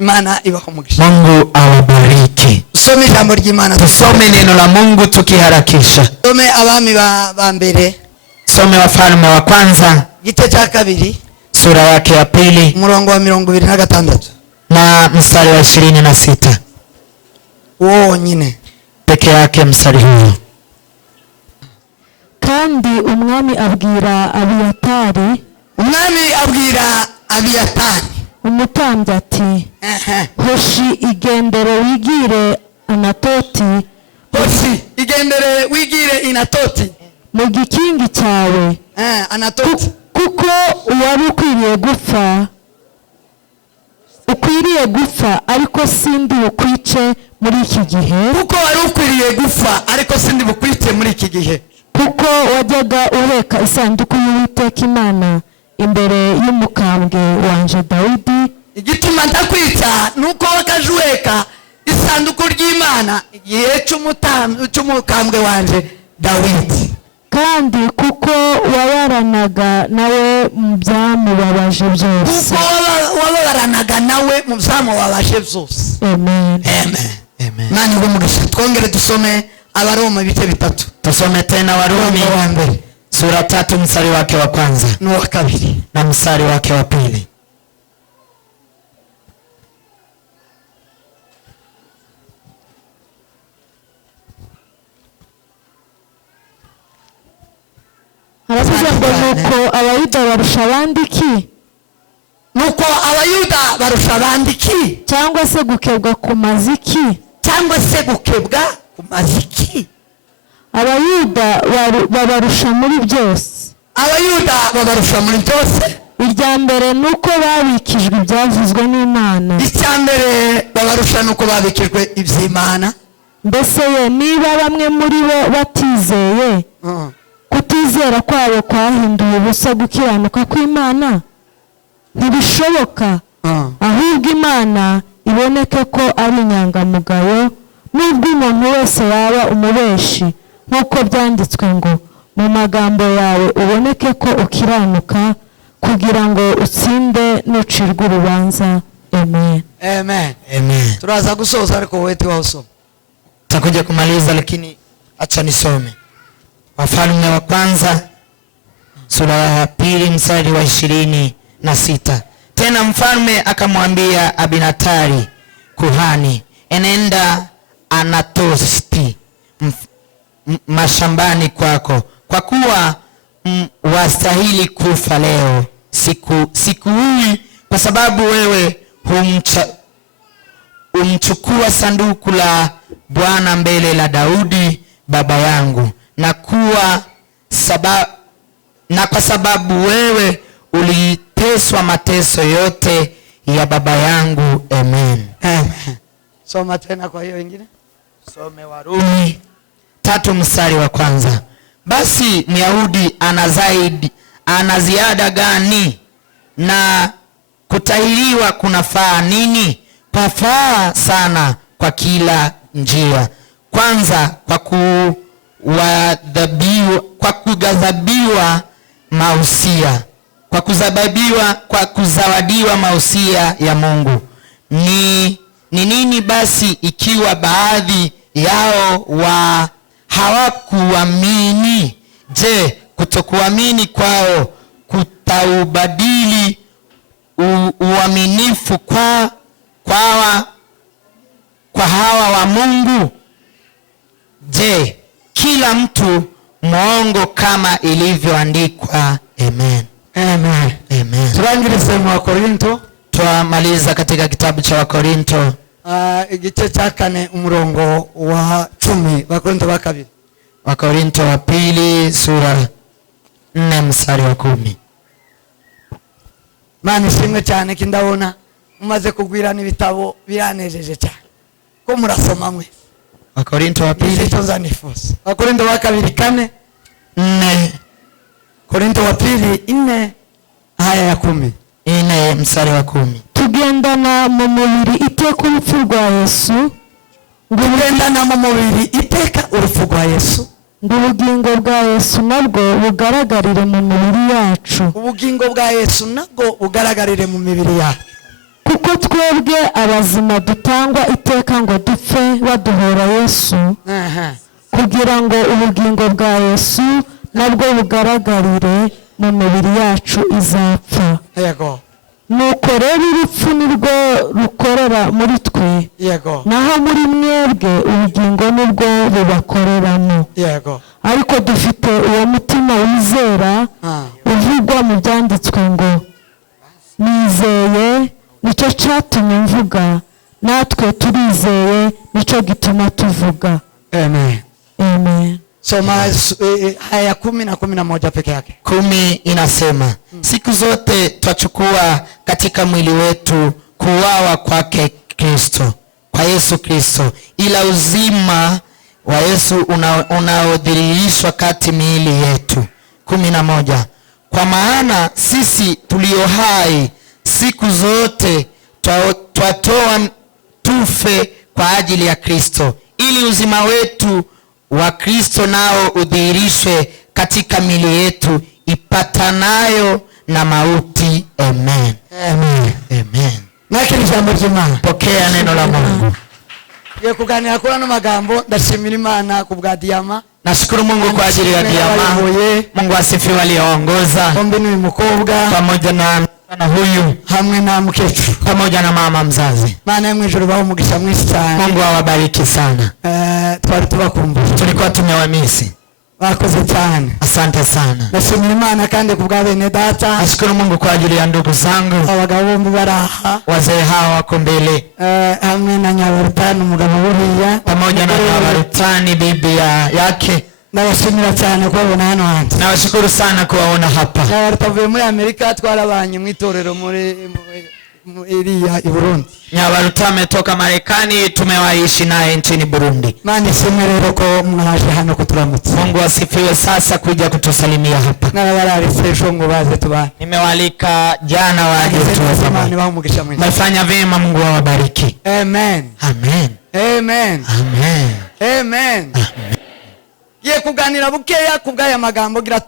Imana ibakomugisha. Mungu awabariki. Tusome jambo ry'Imana. Tusome neno la Mungu tukiharakisha. Tusome abami ba mbere. Some Wafalme wa kwanza Gice cya kabiri sura yake ya pili umurongo wa 26 na mstari wa 26. Wonyine Peke yake mstari huo. Kandi umwami abwira Abiyatari umutambyi ati hoshi igendere wigire Anatoti mu gikingi cyawe Anatoti kuko wari ukwiriye gupfa ariko sindi bukwice muri iki gihe kuko wajyaga uheka isanduku y'Uwiteka Imana imbere y'umukambwe wanje Dawidi. Igituma ndakwita nuko wakajuweka isanduku ry'Imana igihe cy'umukambwe wanje Dawidi, kandi kuko wabaranaga nawe mu byamubabaje byose. Amen. Amen. Nani umugisha. Twongere dusome Abaroma ibice bitatu. Tusome tena Warumi sura 3 mstari wake wa kwanza no wa kabiri na mstari wake wa pili. Haravuga ngo nuko Abayuda barusha abandi ki? Nuko Abayuda barusha abandi ki? Cyangwa se gukebwa ku maziki? Abayuda babarusha muri byose. Irya mbere nuko babikijwe ibyavuzwe n'Imana. Babarusha nuko babikijwe iby'Imana. Mbese ye niba bamwe muri bo batizeye, kutizera kwabo kwahinduye ubusa gukiranuka kw'Imana? Ntibishoboka. Ahubwo Imana iboneke ko ari inyangamugayo, nubwo umuntu wese yaba umubeshi, nk'uko byanditswe ngo mu magambo yawe uboneke ko ukiranuka, kugira ngo utsinde nucirwa urubanza. Amen. Amen. Amen. Turaza gusoza ariko wewe tiwasoma. Takuja kumaliza lakini acha nisome. Wafalme wa kwanza sura ya pili mstari wa 26. Tena mfalme akamwambia Abinatari kuhani, enenda Anatosti mashambani kwako, kwa kuwa wastahili kufa leo siku hii, kwa sababu wewe umchukua sanduku la Bwana mbele la Daudi baba yangu, na kwa sababu wewe uliteswa mateso yote ya baba yangu. Amen. Soma tena kwa hiyo ingine. Some Warumi 3 mstari wa kwanza. Basi Myahudi ana ziada gani? Na kutahiriwa kunafaa nini? Pafaa sana kwa kila njia. Kwanza kwa kuzawadiwa mausia ya Mungu. Ni nini basi ikiwa baadhi yao hawakuamini? Je, kutokuamini kwao kutaubadili uaminifu kwa hawa wa Mungu? Je, kila mtu mwongo kama ilivyoandikwa? Amen. Amen. Amen. Turangirize mu Wakorinto. Tuamaliza katika kitabu cha Wakorinto igice cya 4 umurongo wa 10. Wakorinto wa kabiri. Wakorinto wa pili sura 4 mstari wa 10. Mani simwe cyane kindabona umaze kugwirana ibitabo biranejeje cyane ko murasoma mwe. Wakorinto wa pili Tanzanifuza. Wakorinto wa kabiri 4. Korinto wa pili 4 aya ya 10. 4 mstari wa 10. Tugendana mu mubiri iteka urupfu rwa Yesu. Tugendana mu mubiri iteka urupfu rwa Yesu. Ubugingo bwa Yesu nabwo bugaragarire mu mibiri yacu. Ubugingo bwa Yesu nabwo bugaragarire mu mibiri yacu. Kuko kuko twebwe abazima dutangwa iteka ngo dupfe baduhora Yesu, kugira ngo ubugingo bwa Yesu nabwo bugaragarire mu mibiri yacu izapfa. Yego. Nuko rero urupfu nirwo rukorera muri twe, Yego. naho muri mwebwe ubugingo nibwo bubakoreramo. Yego. Ariko dufite uwo mutima wizera uvugwa mu byanditswe ngo nizeye nicyo cyatumye mvuga, natwe turizeye nicyo gituma tuvuga. Amen. Amen. Soma haya 10 na 11 peke yake. 10 inasema siku zote twachukua katika mwili wetu kuuawa kwake Kristo, kwa Yesu Kristo, ila uzima wa Yesu unaodhihirishwa kati miili yetu. 11 Kwa maana sisi tulio hai siku zote twatoa tufe kwa ajili ya Kristo, ili uzima wetu wa Kristo nao udhihirishwe katika miili yetu ipatanayo na mauti. Amen. Amen. Amen. Nakiri jambo ry'Imana. Pokea neno la Mungu. Ye kuganira kuri ano magambo ndashimira Imana ku bwa Diyama. Nashukuru Mungu kwa ajili ya Diyama. Mungu asifiwe aliyeongoza. Kombe ni mukobwa pamoja na huyu hamwe na mkechu pamoja na mama mzazi. Maana ya mwijuru baho mugisha mwisi sana. Mungu awabariki sana. Twari tubakumbuye. Tulikuwa tumewamisi. Wakoze cyane. Asante sana. Nashimira Imana kandi ku bwa bene data. Nashukuru Mungu kwa ajili ya ndugu zangu. Abagabo bombi baraha. Wazee hawa wako mbele. Hamwe na Nyabarutani umugabo buriya. Pamoja na Nyabarutani bibi yake. Nabashimira cyane kubabona hano hanze. Nawashukuru sana kuwaona hapa. Nyabarutavuye muri Amerika twarabanye mu itorero muri iriya i Burundi. Nyabaruta ametoka Marekani, tumewaishi naye nchini Burundi. Mani ishimwe rero ko mwaje hano kuturamutsa. Mungu asifiwe sasa kuja kutusalimia hapa. Narabarisesho ngo baze tubane. Nimewalika jana waje tuwazamani. Mefanya vema, Mungu awabariki. Amen. Amen. Amen. Amen. Amen. Ye kuganira bukeya kubgaya magambo gira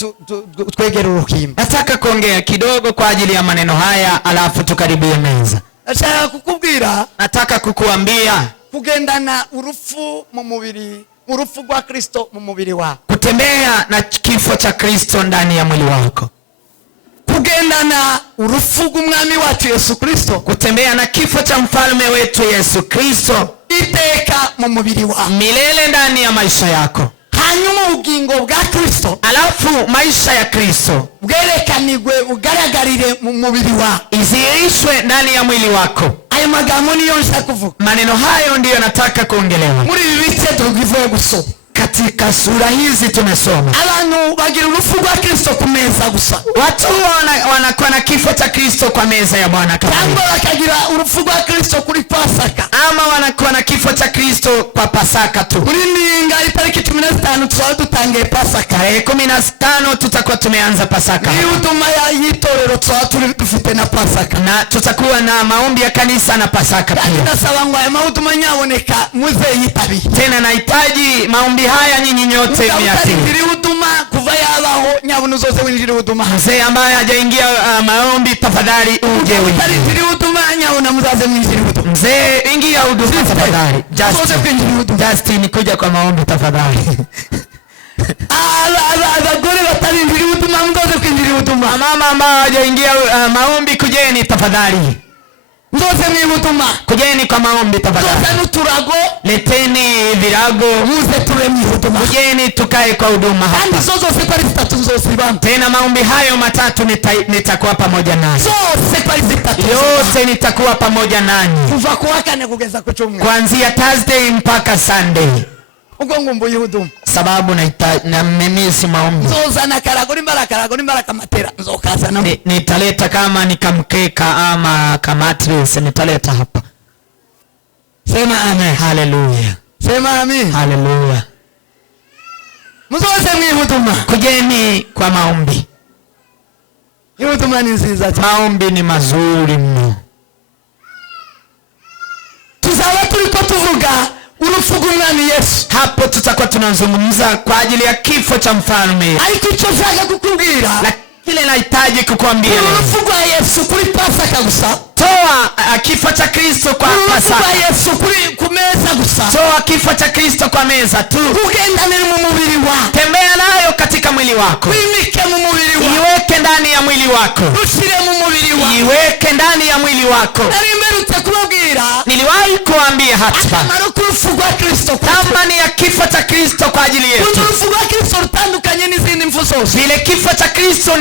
twegera urukimba. Nataka kuongea kidogo kwa ajili ya maneno haya alafu tukaribie meza. Nataka kukubwira, nataka kukuambia kugendana urufu mu mubiri, urufu rwa Kristo mu mubiri wako. Kutembea na kifo cha Kristo ndani ya mwili wako. Kugendana urufu rw'umwami wacu Yesu Kristo. Kutembea na kifo cha mfalme wetu Yesu Kristo iteka mu mubiri wako. Milele ndani ya maisha yako. Hanyuma ubugingo bwa Kristo, alafu maisha ya Kristo bwerekanirwe ugaragarire mu mubiri wako, izihirishwe ndani ya mwili wako. Ayo magambo niyo nshaka kuvuga. Maneno hayo ndiyo nataka kuongelewa. Muri ibi bice tugivuye gusoma. Katika sura hizi tumesoma abantu bagira urufu rwa Kristo ku meza gusa. Watu wanakuwa na kifo cha Kristo kwa meza ya Bwana kabisa. Tangu bakagira urufu rwa Kristo kuri Pasaka. Ama wanakuwa na kifo cha Kristo kwa Pasaka tu. Muri ninga itariki 15 tuzaba dutangiye Pasaka. 15 tutakuwa tumeanza Pasaka. Ni huduma ya yitorero tuzaba dufite na Pasaka. Na tutakuwa na maombi ya kanisa na Pasaka pia. Ndasaba ngo aya mahuduma nyaboneka muze yitabi. Tena nahitaji maombi haya nyinyi nyote mniatii. Ndiri huduma kuva yabaho nyabuno zose winjira huduma. Mzee ambaye hajaingia maombi tafadhali uje winjira. Ndiri huduma nyabuno muzaze mwinjira huduma. Mzee ingia huduma tafadhali. Justin kuja kwa maombi tafadhali. Abagore batarinjira huduma muzaze kwinjira huduma. Mama ambao hajaingia maombi kujeni tafadhali. Ndoze mwihutuma. Kujeni kwa maombi tafadhali. Ndoze nuturago. Leteni virago. Muze ture mwihutuma. Kujeni tukae kwa huduma hapa. Andi zozo separi zitatu zosibana. Tena maombi hayo matatu nitakuwa pamoja nanyi. Separi zitatu. Yote nitakuwa pamoja nanyi. Kuva kuwa kane kugeza kuchumwe. Kuanzia Thursday mpaka Sunday. Ngombo yihuduma. Sababu na mimi si maombi. Zoza na karago nimbara kamatera. Nzokaza na nitaleta kama nikamkeka ama kamatres nitaleta hapa. Sema amen. Hallelujah. Sema amen. Hallelujah. Muzoze mwihuduma. Kujeni kwa maombi. Yihuduma ni nziza. Maombi ni mazuri mno. Tuzaba turiko tuvuga urufu rw'umwami Yesu. Hapo tutakuwa tunazungumza kwa ajili ya kifo cha mfalme. Ariko icyo nshaka kukubwira ile nahitaji kukuambia leo. urupfu rwa Yesu kuri Pasaka gusa. Toa kifo cha Kristo kwa urupfu Pasaka. rwa Yesu kuri ku meza gusa. Toa kifo cha Kristo kwa meza tu. ugendanire mu mubiri wawe. Tembea nayo katika mwili wako. wimike mu mubiri wawe. Iweke ndani ya mwili wako. ushire mu mubiri wawe. Iweke ndani ya mwili wako. narimberutse kubabwira. Niliwahi kuambia hapa akamaro k'urupfu rwa Kristo. thamani ya kifo cha Kristo kwa ajili yetu. urupfu rwa Kristo rutandukanye n'izindi mfu zose. Vile kifo cha Kristo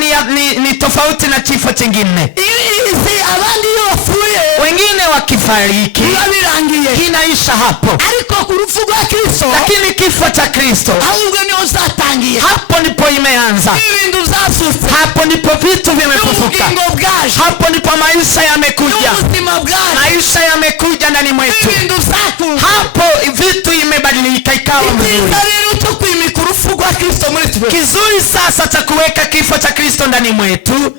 ni tofauti na kifo kingine. izi abandi iyo bapfuye Wengine wakifariki biba birangiye, kinaisha hapo, ariko urupfu rwa Kristo lakini kifo cha Kristo ahubwo niho zatangiye. hapo ndipo imeanza. ibintu byasutse. Hapo ndipo vitu vimefufuka. ubugingo bwaje. Hapo ndipo maisha yamekuja. ubuzima bwaje. Maisha yamekuja ndani mwetu. ibintu byakunze. Hapo vitu imebadilika ikawa mzuri. icyiza rero cyo kwimika urupfu rwa Kristo muri twe, Kizuri sasa cha kuweka kifo cha Kristo ndani mwetu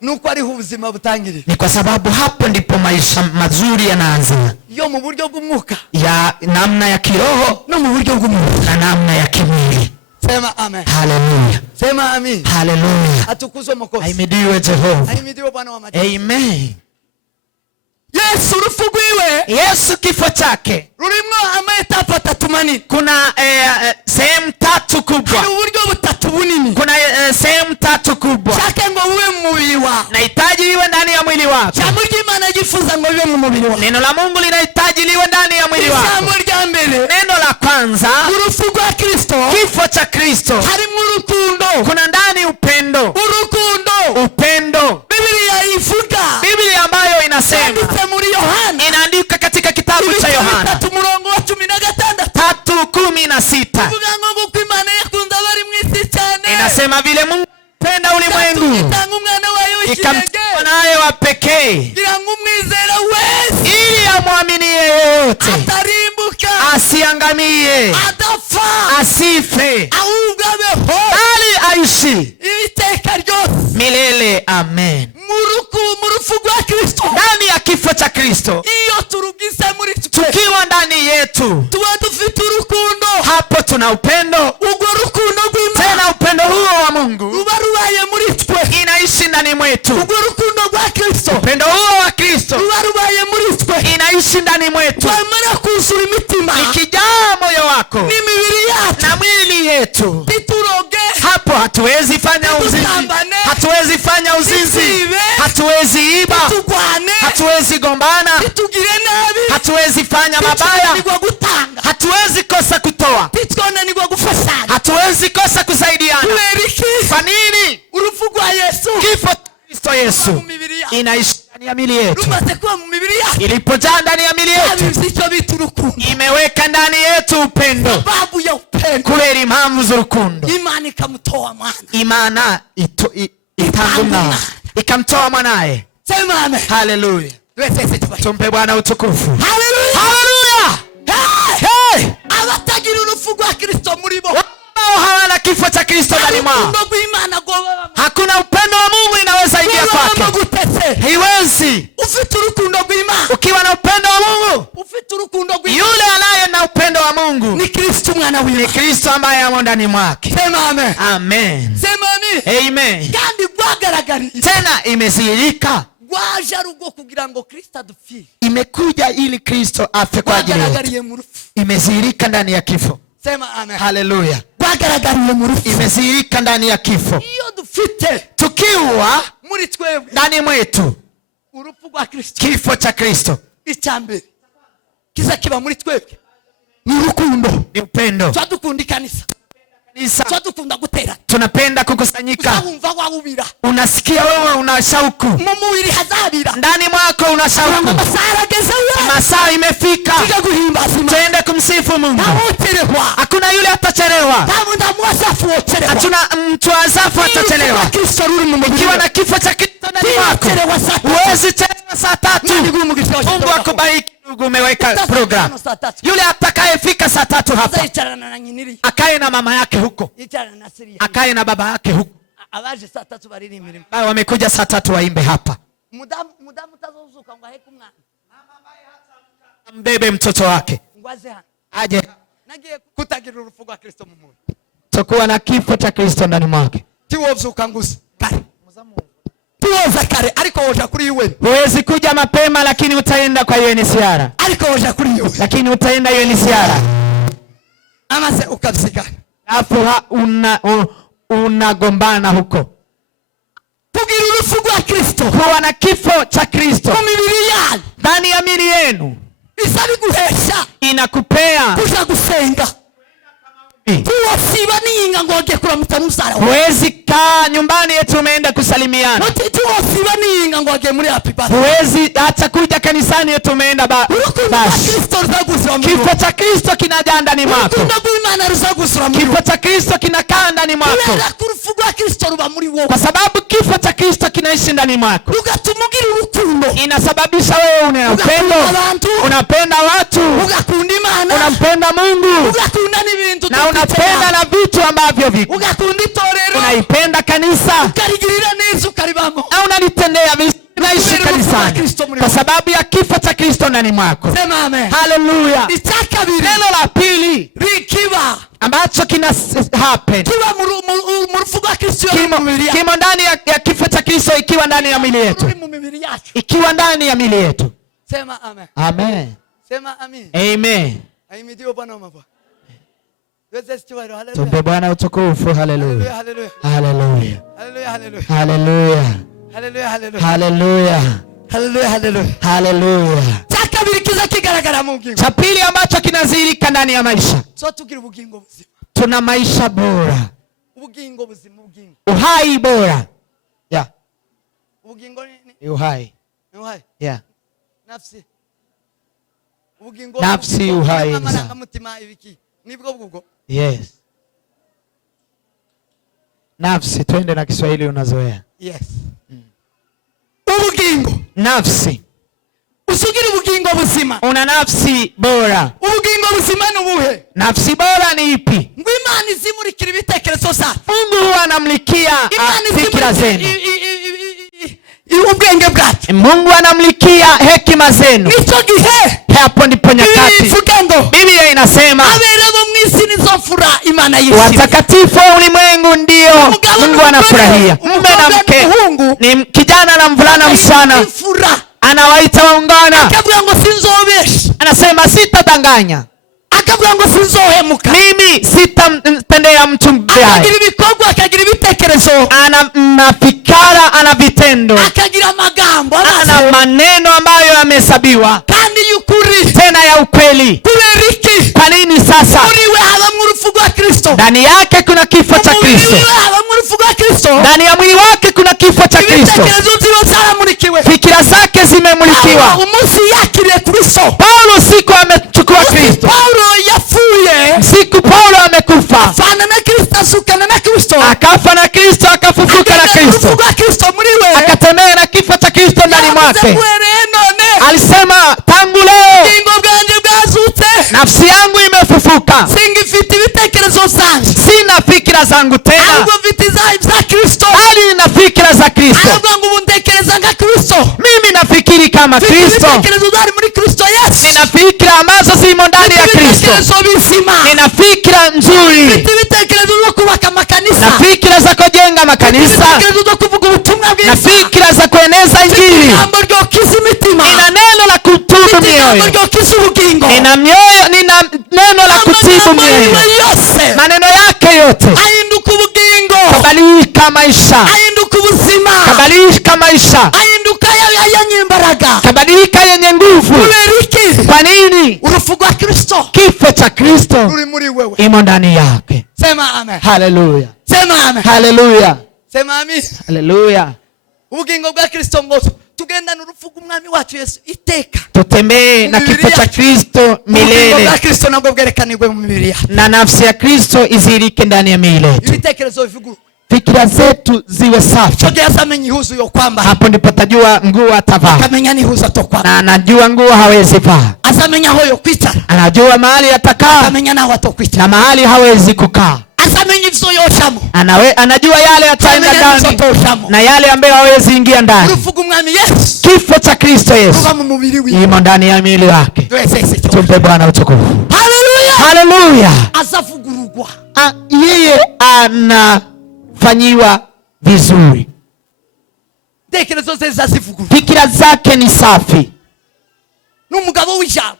nuko ariho ubuzima butangirira. ni kwa sababu hapo ndipo maisha mazuri yanaanza, yo mu buryo bw'umwuka ya namna ya kiroho no mu buryo bw'umwuka. na namna ya kimwili. Sema amen. Haleluya, Sema amen. haleluya. atukuzwe Mwokozi. Ahimidiwe Jehova. ahimidiwe Bwana wa majeshi. Amen. Yesu urupfu rwiwe Yesu kifo chake rurimo amaetapu atatu manini. kuna sehemu tatu kubwa. hari uburyo butatu bunini. Kuna sehemu tatu kubwa. shake ngo bube mu mubiri wawe. Nahitaji iwe ndani ya mwili wako. jambo ry'Imana gifuza ngo bibe mu mubiri wawe. Neno la Mungu linahitaji liwe ndani ya mwili wako. ijambo rya mbere, Neno la kwanza, urupfu rwa Kristo kifo cha Kristo. harimo urukundo. Kuna ndani upendo. urukundo Upendo. Biblia ivuga, Biblia ambayo inasema, yanditse muri Yohana inaandika katika kitabu cha Yohana 3:16 3:16, ivuga ngo kuko Imana yakunze abari mu isi cyane inasema vile Mungu penda ulimwengu itanga umwana wayo w'ikinege ikamtoa naye wa pekee kugira ngo umwizera wese ili amwamini yeyote atarimbuka, asiangamie, adapfa, asife, ahubwo abeho bali aishi iteka ryose. milele. Amen. mu rupfu rwa Kristo, Ndani ya kifo cha Kristo, iyo turugize muri twe, tukiwa ndani yetu, tuba dufite urukundo. hapo tuna upendo. urwo rukundo rw'Imana Tena upendo huo wa Mungu ruba rubaye muri twe. inaishi ndani mwetu. urwo rukundo rwa Kristo Upendo huo wa Kristo ruba rubaye muri twe. inaishi ndani mwetu. twamara kuzura imitima Ikijaa moyo wako n'imibiri yacu, na mwili yetu, tituroge, hapo hatuwezi fanya uzinzi, hatuwezi fanya uzinzi, hatuwezi iba, tugwane, hatuwezi gombana, titugire nabi, hatuwezi fanya mabaya, titwananirwa gutanga, hatuwezi kosa kutoa, titwananirwa gufashanya. hatuwezi kosa kusaidiana. kubera iki? Kwa nini? urupfu rwa Yesu Kifo cha Kristo Yesu mu mibiri yacu, inaishi ndani ya mili yetu. rumaze kuba mu mibiri yacu, Ilipojaa ndani ya mili yetu, abivye icyo bita urukundo. imeweka ndani yetu upendo. sababu ya upendo, Kubera impamvu z'urukundo, Imana ikamutoa mwana. Imana itanga umwana, ikamtoa mwanaye. Sema amen. Haleluya. Wese tubaye. Tumpe Bwana utukufu. Haleluya. Haleluya. Hey! Hey! abatagira urupfu rwa Kristo muri bo, Wao hawana kifo cha Kristo ndani mwao. urukundo rw'Imana rwoba Hakuna upendo wa Mungu inaweza ingia kwake. gutese. Haiwezi. ufite urukundo rw'Imana, Ukiwa na upendo wa Mungu, ufite urukundo rw'Imana, yule anaye na upendo wa Mungu ni Kristo mwana ni w'Imana. Kristo ambaye amo ndani mwake. Sema amen. Amen. Sema amen. Amen. kandi rwagaragariye, Tena imezihirika, rwaje ari ubwo kugira ngo Kristo adupfire. imekuja ili Kristo afe kwa ajili yetu. rwagaragariye mu rupfu. Imezihirika ndani ya kifo. Sema amen. Haleluya. rwagaragariye mu rupfu. Imezihirika ndani ya kifo. iyo dufite Tukiwa muri twebwe ndani mwetu urupfu rwa Kristo, kifo cha Kristo, icya mbere kiza kiba muri twebwe ni urukundo. ni upendo. twadukunda ikanisa, Kanisa, twadukunda guterana, tunapenda kukusanyika. uzawumva wawubira Unasikia wewe una shauku, mu mubiri hazabira, ndani mwako una ngo shauku. amasaha ageze we Masaa imefika, tujya guhimbaza Imana. tuende kumsifu Mungu. ntawoterehwa, Hakuna yule atachelewa, ntamuwasafu woterehwa. hatuna mtu azafu atachelewa. Kristo ruri mu mubiri Ukiwa wawe. na kifo cha Kristo ndani mwako, Tiyoterehwa saa tatu. huwezi chelewa saa tatu. Nani gumu gitwa Mungu akubariki ndugu, umeweka program. saa tatu. Yule atakayefika saa 3 hapa, azayicarana na nyiniri, akae na mama yake huko, yicarana na Siriya, akae na baba yake huko. abaje saa tatu baririmbira Imana. Bao wamekuja saa 3 waimbe hapa. mudamu utazozuka ngo aheke umwana Mbebe mtoto wake ngo aze hano, aje, nagiye kutagira urupfu rwa Kristo mu muntu. tutakuwa na kifo cha Kristo ndani mwake. tiwovyuka ngusa kare tuoza kare ariko woja kuri UN. Huwezi kuja mapema lakini utaenda kwa UNHCR. Ariko woja kuri UN lakini utaenda UNHCR. Amase ukavsigana. Alafu unagombana huko. Kugira urupfu rwa Kristo. Kuwa na kifo cha Kristo mu mibiri yanyu ndani ya mili yenu isabi guhesha inakupea kuja gusenga. Tuwasiba ninga ngoge kuramutsa muzara. Huwezi kaa nyumbani eti umeenda kusalimiana. Tuwasiba ninga ngoge muri happy birthday. Huwezi hata kuja kanisani eti umeenda basi. Kifo cha Kristo kinajaa ndani mwako. Kifo cha Kristo kinakaa ndani mwako. Kwa sababu kifo cha Kristo kinaishi ndani mwako. Inasababisha wewe una upendo. Unapenda watu. Unampenda Mungu. Na unapenda na vitu ambavyo viko. Unaipenda kanisa. Na unalitendea naishi kanisani. Kwa sababu ya kifo cha Kristo ndani mwako. Sema amen. Hallelujah. Neno la pili ambacho kina happen. Kimo ndani ya kifo cha Kristo ikiwa ndani ya mwili yetu. Ikiwa ndani ya mwili yetu. Sema amen. Amen. Sema amen. Amen. Ahimidiwe Bwana mabwa. Tumpe Bwana utukufu. Hallelujah. Hallelujah. Hallelujah. Hallelujah. Hallelujah. Hallelujah. Hallelujah. Hallelujah. Hallelujah. Hallelujah. Takabiri kiza kigaragara mu bugingo. Cha pili ambacho kinazirika ndani ya maisha. So tugira ubugingo buzima. Tuna maisha bora. Ubugingo buzima, ubugingo. Uhai bora. Yeah. Ubugingo ni uhai. Ni uhai. Yeah. Nafsi. Ubugingo. Nafsi uhai. Amaranga mutima ibiki. Nibwo bwugo. Yes. Nafsi, twende na Kiswahili unazoea. Yes. Ubugingo. Nafsi. Usugira ubugingo buzima. Una nafsi bora. Ubugingo buzima nubuhe? Nafsi bora ni ipi? Ngo Imana izimurikira ibitekerezo zacu. Mungu huwa anamlikia fikira zenu. Ubwenge bwacu. Mungu anamlikia hekima zenu. Nico gihe. Hapo ndipo nyakati. Biblia inasema aberabo mwisi nizofura Imana yishimye. Watakatifu wa ulimwengu ndio Mungu anafurahia. Mume na mke ni kijana na mvulana msichana. Anawaita waungana. Akavuga ngo sinzobesha. Anasema sitadanganya. Akavuga ngo sinzohemuka. Mimi sitamtendea mtu mbaya. Akagira ibikorwa, akagira ibitekerezo. Ana mafikara, ana vitendo. Akagira magambo, ana maneno ambayo yamehesabiwa. Kandi yukuri. Tena ya ukweli. Kuberiki. Kwa nini sasa? Uriwe habamwe urupfu rwa Kristo. Ndani yake kuna kifo cha Kristo. Uriwe habamwe urupfu rwa Kristo. Ndani ya mwili wake kuna kifo cha Kristo. Fikira zake zimemulikiwa. Umunsi yakiriye Kristo. Paulo siku amechukua Kristo. Paulo yafuye. Siku Paulo amekufa. Afana na Kristo, asukana na Kristo. Akafa na Kristo, akafufuka na Kristo. Akatembea na kifo cha Kristo ndani mwake. Alisema tangu leo nafsi yangu imefufuka. Sina fikira zangu tena. Bali nina fikira za Kristo. Mimi nafikiri kama Kristo. Nina fikira ambazo zimo ndani ya Kristo. Nina fikira nzuri. Na fikira za kujenga makanisa. Na fikira za kueneza Injili. Nina neno la kutubu mioyo. Nina neno la kutibu mioyo. Maneno yake yote kabadilika maisha. Kabadilika maisha. Kabadilika yenye nguvu. Kwa nini? Kifo cha Kristo imo ndani yake. Sema amen. Hallelujah. Sema amen. Hallelujah. Sema amen. Hallelujah. Ubugingo bwa Kristo ngoso tugendana urupfu rw'umwami wacu Yesu iteka. Tutembee na kifo cha Kristo milele. Ubugingo bwa Kristo nabwo bwerekanirwe mu mibiri yacu. Na nafsi ya Kristo izirike ndani ya miili yetu. Ibitekerezo bivugu. Fikira zetu ziwe safi. Choge azamenye ihuzu yo kwamba. Hapo ndipo tajua nguo atavaa. Akamenya ni ihuzu atokwamba. Na anajua nguo hawezi vaa. Azamenya hoyo kwicara. Anajua mahali atakaa. Akamenya naho atokwicara. Na mahali hawezi kukaa. Azamenya ivyo yoshamo. Anajua yale ataenda ndani. Na yale ambayo hawezi ingia ndani. Urufugu mwami Yesu. Kifo cha Kristo Yesu. Ruba mu mubiri wiwe. Imo ndani ya miili wake. Tumpe Bwana utukufu. Hallelujah. Hallelujah. Azavugurugwa. Yeye anafanyiwa vizuri. Tekerezo ze zazivuguruza. Fikira zake ni safi. N'umugabo w'ijambo.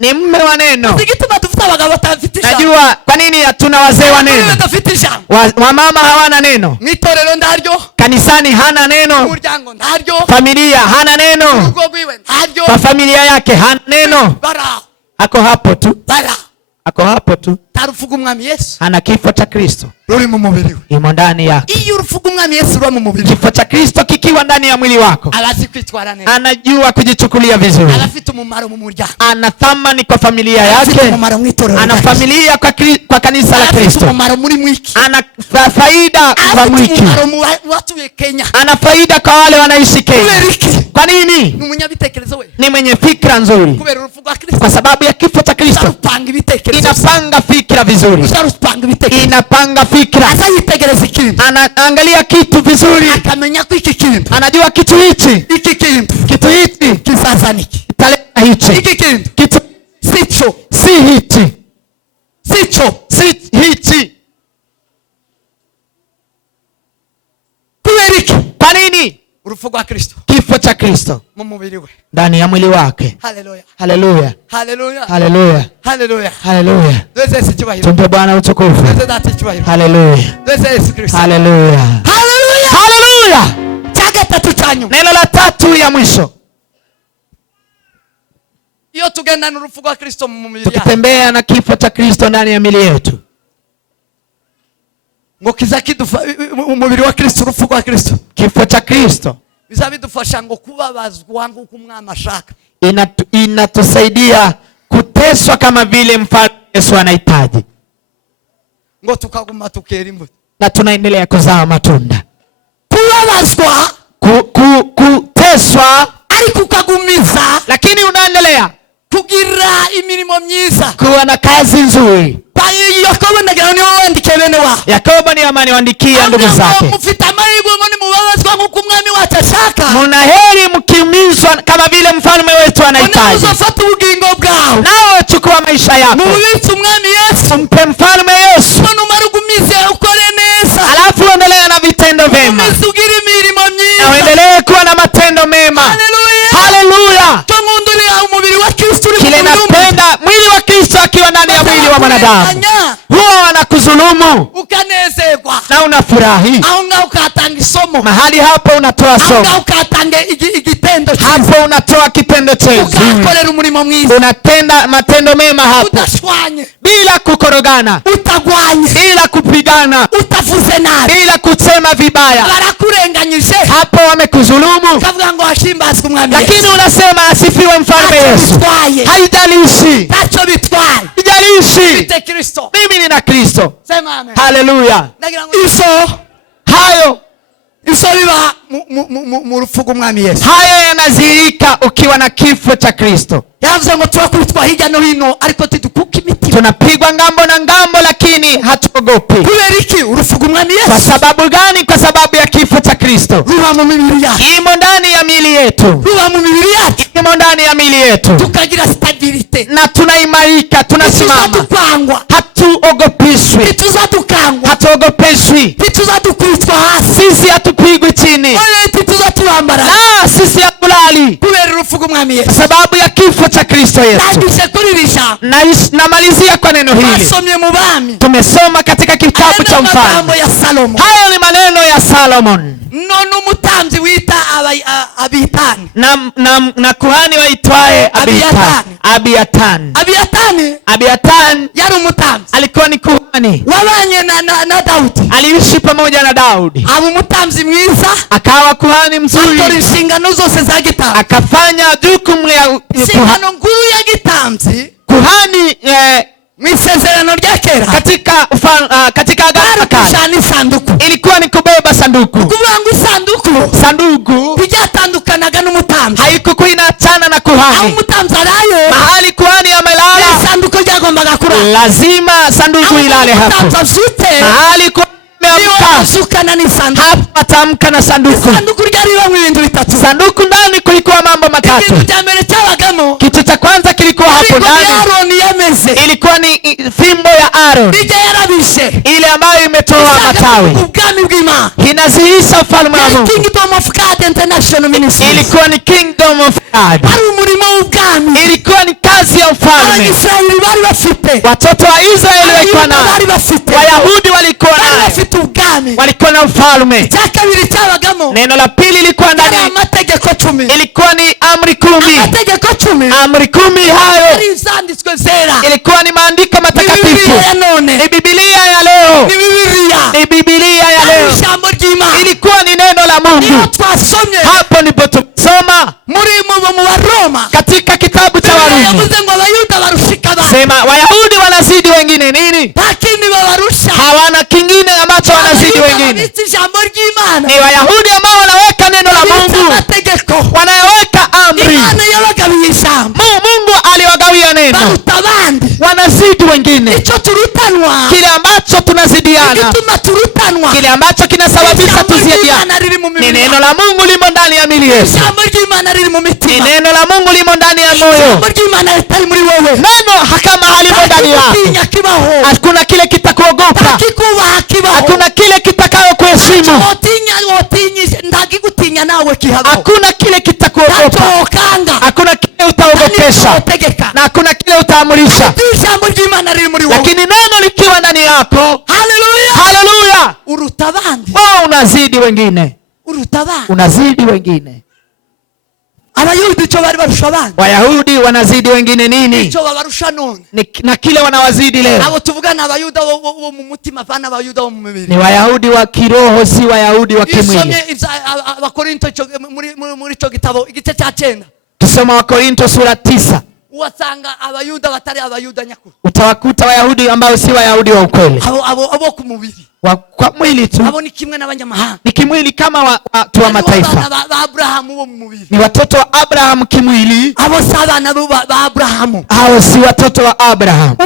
Ni mume wa neno. Zigituma tufuta abagabo batafite ijambo. Najua kwa nini hatuna wazee wa neno. Batafite ijambo. Wamama hawana neno. Mwitorero ndaryo. Kanisani hana neno. Umuryango ndaryo. Familia hana neno. Urugo rwiwe ndaryo. Kwa familia yake hana neno. Bara. Ako hapo tu. Bara. Ako hapo tu. Tarufuga umwami Yesu. Ana kifo cha Kristo. Ruri mu mubiri we. Imo ndani yake. Iyo urufuga umwami Yesu ruri mu mubiri. Kifo cha Kristo kikiwa ndani ya mwili wako. Abazi kwitwara neza. Anajua kujichukulia vizuri. Anafite umumaro mu muryango. Ana thamani kwa familia yake. Ana familia kwa kanisa la Kristo. Ana faida kwa mwiki. Ana faida kwa wale wanaishi Kenya. Kwa nini? Ni mwenye fikra nzuri. Kwa sababu ya kifo cha Kristo. Inapanga fikra vizuri. Inapanga fikra. Anaangalia kitu vizuri. Anajua kitu hichi. Kitu hichi kitaleta hichi. Kitu sicho. Si hichi. Sicho. Si hichi. Kwa nini? Kifo cha Kristo ndani ya mwili wake. Haleluya. Haleluya. Haleluya. Haleluya. Haleluya. Haleluya. Tumpe Bwana utukufu. Haleluya. Haleluya. Haleluya. Neno la tatu ya mwisho. Tukitembea na kifo cha Kristo ndani ya miili yetu. Umubiri wa Kristo, urupfu rwa Kristo. Kifo cha Kristo bizabidufasha ngo kubabazwa nguko umwami ashaka. Inatusaidia kuteswa kama vile mfalme Yesu anahitaji. Ngo tukaguma tukera imbuto. Na tunaendelea kuzaa matunda. Kubabazwa, kuteswa, ariko ukagumiza, lakini unaendelea kugira imirimo myiza, kuwa na kazi nzuri. Yakobo ndagira ni wandike bene wa. Yakobo ni amani wandikia ndugu zake. Mufite amahirwe muri mubabazwa nkuko umwami wacu ashaka. Muna heri mkiumizwa kama vile mfalme wetu anahitaji. Unafuata ubugingo bwawe. Nao chukua maisha yako. Mubitse umwami Yesu. Mpe mfalme Yesu. Numara gumize ukore neza. Alafu endelea na vitendo vyema. Usugira imirimo myiza. Na endelee kuwa na matendo mema. Haleluya. Haleluya. Tumunduri ya umubiri wa Kristo. Kile napenda mwili wa Kristo akiwa ndani ya mwili wa mwanadamu. Huwa wanakudhulumu ukanezerwa na unafurahi. Aunga ukatanga isomo. Mahali hapo unatoa somo. Aunga ukatanga igitendo. Hapo unatoa kitendo chema. Ukakorera umurimo mwiza. Unatenda matendo mema hapo. Utashwanye. Bila kukorogana. Utagwanye. Bila kupigana. Utavuze nabi. Bila kusema vibaya. Barakurenganyije. Hapo wamekudhulumu. Kavuga ngo ashimbazwe umwami. Lakini unasema asifiwe mfalme Yesu. Haijalishi. Tacho bitwaye. Haijalishi. Bite Kristo. Mimi nina Kristo. Sema amen. Haleluya. Hayo biba mu rufugo umwami Yesu. Hayo yanazirika ukiwa na kifo cha Kristo. Yavuze ngo turakubitwa hirya no hino ariko tidukuka imitima. Tunapigwa ngambo na ngambo lakini hatuogopi. Kubera iki? Urufugo umwami Yesu. Kwa sababu gani? Kwa sababu ya kifo cha Kristo. Ruba mu mibiri yacu. Imo ndani ya miili yetu. Ruba mu mibiri yacu. Imo ndani ya miili yetu. Tukagira stability. Na tunaimarika, tunasimama. Hatuogopishwi. Tuzadukangwa. Hatuogopishwi. Tuzadukubitwa hasi. Sisi hatupigwi chini. Wale tuzatuambara. Na sisi hatulali. Kubera urufugo umwami Yesu. Sababu ya kifo cha Kristo Yesu. Tandishe kuririsha. Namalizia kwa neno hili. Asomye mu bami. Tumesoma katika kitabu cha Mfalme. Hayo ni maneno ya Solomon. None umutamzi wita Abiyatani. Na kuhani waitwaye Abiyatani. Abiyatani yari umutamzi. Alikuwa ni kuhani. Wabanye na Daudi. Aliishi pamoja na Daudi. Aba umutamzi mwiza. Akawa kuhani mzuri. Atora inshingano zose za gitamzi. Akafanya jukumu ya inshingano nkuru ya gitamzi. Kuhani mwisezerano rya kera katika agano kale ilikuwa ni kubeba sanduku. Sanduku bijatandukanaga n'umutamzi. Haikuwa inaachana na kuhani. Umutamzi arayo. Mahali kuhani amelala. Sanduku ryagombaga kurara. Lazima sanduku ilale hapo. Mahali hapo atamka na sanduku. Sanduku ryari ibamo ibintu bitatu. Sanduku ndani kulikuwa mambo matatu. Ikintu cya mbere cyabagamo. Kitu cha kwanza kilikuwa hapo ndani ilikuwa ni fimbo ya Aaron ile ambayo imetoa matawi, inazihisha ufalme wa Mungu. Ilikuwa ni kingdom of God, ilikuwa ni kazi ya ufalme. Watoto wa Israeli walikuwa na, Wayahudi walikuwa na, walikuwa na ufalme. Neno la pili ilikuwa ndani, ilikuwa ni amri 10. Amri 10 hayo ilikuwa ni maandiko matakatifu, ni Biblia ya leo, ni Biblia ya leo, ilikuwa ni neno la Mungu. Hapo ndipo tusoma katika kitabu cha Warumi, sema Wayahudi wanazidi wengine nini? Hawana kingine ambacho wanazidi wengine. Ni Wayahudi ambao wanaweka neno la Mungu, wanaweka amri. Mungu aliwagawia neno, wanazidi wengine. Kile ambacho tunazidiana, kile ambacho kinasababisha tuzidiana, ni neno la Mungu limo ndani ya mili yetu, ni neno la Mungu limo ndani ya moyo. Neno kama halimo ndani yako, hakuna kile kitakuogopa, hakuna kile kitakayo kuheshimu, hakuna kile kitakuogopa, hakuna kile utaogopesha, na hakuna kile utaamurisha. Lakini neno likiwa ndani yako, haleluya, wewe unazidi wengine, unazidi wengine. Wayahudi wanazidi wengine nini? Na kile wanawazidi leo ni Wayahudi wa kiroho, si Wayahudi wa kimwili. Tusoma Wakorinto sura 9, utawakuta Wayahudi ambao si Wayahudi wa ukweli, kwa mwili tu, ni kimwili kama watu wa mataifa, ni watoto wa Abraham kimwili. Hao si watoto wa Abraham.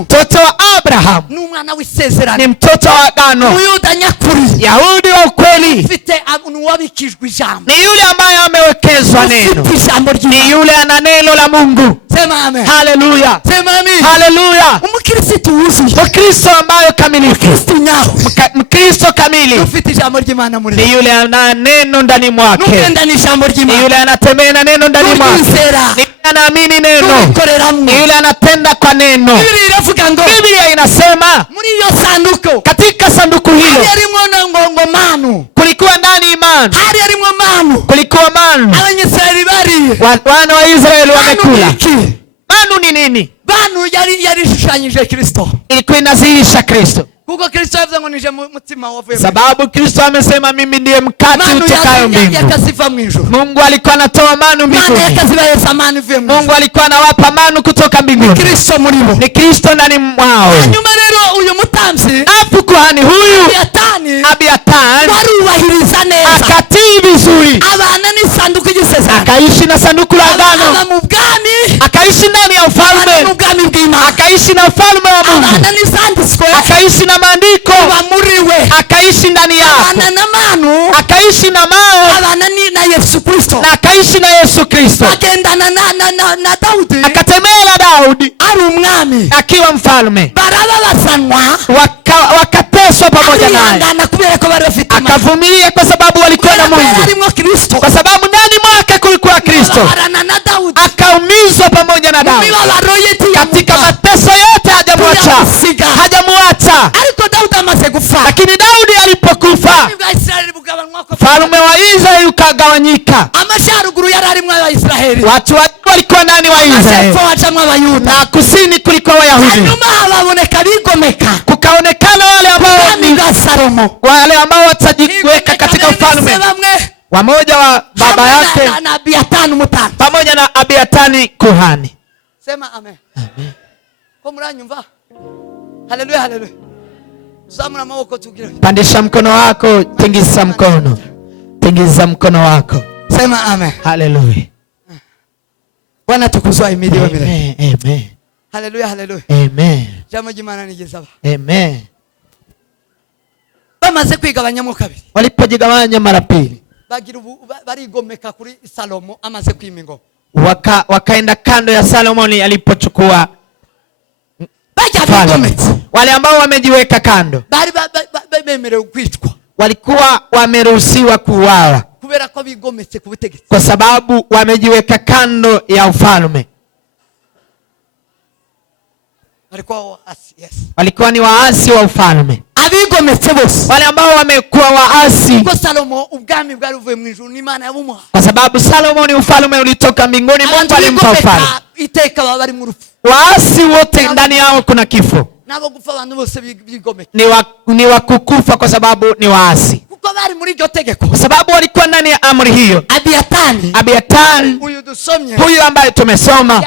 Mtoto wa Abraham ni mtoto wa agano. Yahudi wa ukweli ni yule ambaye amewekezwa neno, ni yule ana neno la Mungu. Sema amen. Haleluya. Sema amen. Haleluya. Mkristo ambaye kamilifu, Mkristo kamili ni yule ana neno ndani mwake, ni yule anatembea na neno ndani mwake, ni anaamini neno, ni yule anatenda kwa neno. Biblia inasema katika sanduku hilo kulikuwa ndani imani, kulikuwa manu. Wana wa Israeli wamekula manu. Ni nini manu? Yalishushanyije Kristo, ilikuwa inazihisha Kristo. Kuko Kristo yavuze nije mutima wavuye, sababu Kristo amesema mimi ndiye mkate utokayo mbinguni. Mungu alikuwa anatoa manu mbinguni, Mungu alikuwa anawapa manu kutoka mbinguni. Kristo muribo, ni Kristo ndani mwao. Hanyuma rero uyu mutamzi afu kuhani huyu Abiatani barubahiriza neza, akatii vizuri, abana ni sanduku y'isezerano, akaishi na sanduku la agano, akaishi ndani ya ufalme, akaishi na ufalme wa Mungu, akaishi na maandiko, akaishi ndani yao, akaishi na mao, na akaishi na Yesu Kristo, akatembea na Daudi akiwa mfalme, wakateswa pamoja naye, akavumilia kwa sababu walikuwa na Mungu, kwa sababu ndani mwake kulikuwa Kristo, akaumizwa pamoja na Daudi. Katika mateso yote hajamuacha. Lakini Daudi alipokufa, ufalme wa Israeli ukagawanyika. Watu walikuwa ndani wa Israeli, na kusini kulikuwa Wayahudi. Kukaonekana wale ambao watajiweka katika ufalme, wamoja wa baba yake pamoja na Abiatani kuhani. Sema amen. Amen. Kwa mranyumva. Haleluya, haleluya. Zamuna maboko tugira. Pandisha mkono wako, tingiza mkono. Tingiza mkono wako. Sema amen. Haleluya. Bwana tukuzwa imiliwe milele. Amen. Amen. Haleluya, haleluya. Amen. Jambo jimana nigezaba. Amen. Bamaze kwigabanyamo kabiri. Walipojigabanya mara pili, barigomeka kuri Salomo amaze kwima ingoma. wakaenda kando ya Solomoni alipochukua wale ambao wamejiweka kando walikuwa wameruhusiwa kuuawa kwa sababu wamejiweka kando ya ufalme. Walikuwa ni waasi wa ufalme. Wale ambao wamekuwa waasi kwa sababu Solomoni ufalme ulitoka mbinguni, Mungu alimpa ufalme. Waasi wote ndani yao kuna kifo. Ni wakukufa kwa sababu ni waasi. Kwa sababu walikuwa ndani ya amri hiyo. Abiatari huyu ambaye tumesoma